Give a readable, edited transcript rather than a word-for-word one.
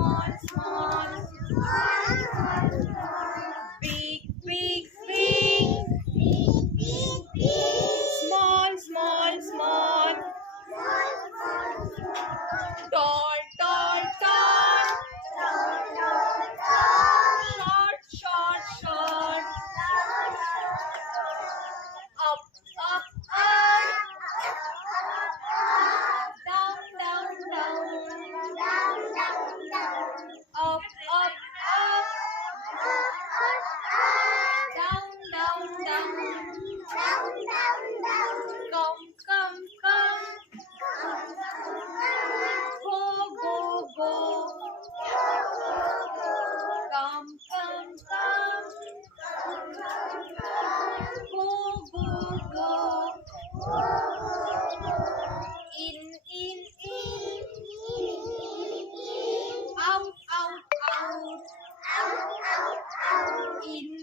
small, small. Big, big, big. Small, small, small. Tall, tall, tall. Short, short, short. Up, up, up. Down, down, down. Up, up, up. Down, down, down. Come, come, come. Go, go, go. Come, come, come. Go, go, go. In, in, in. Out, out, out. In,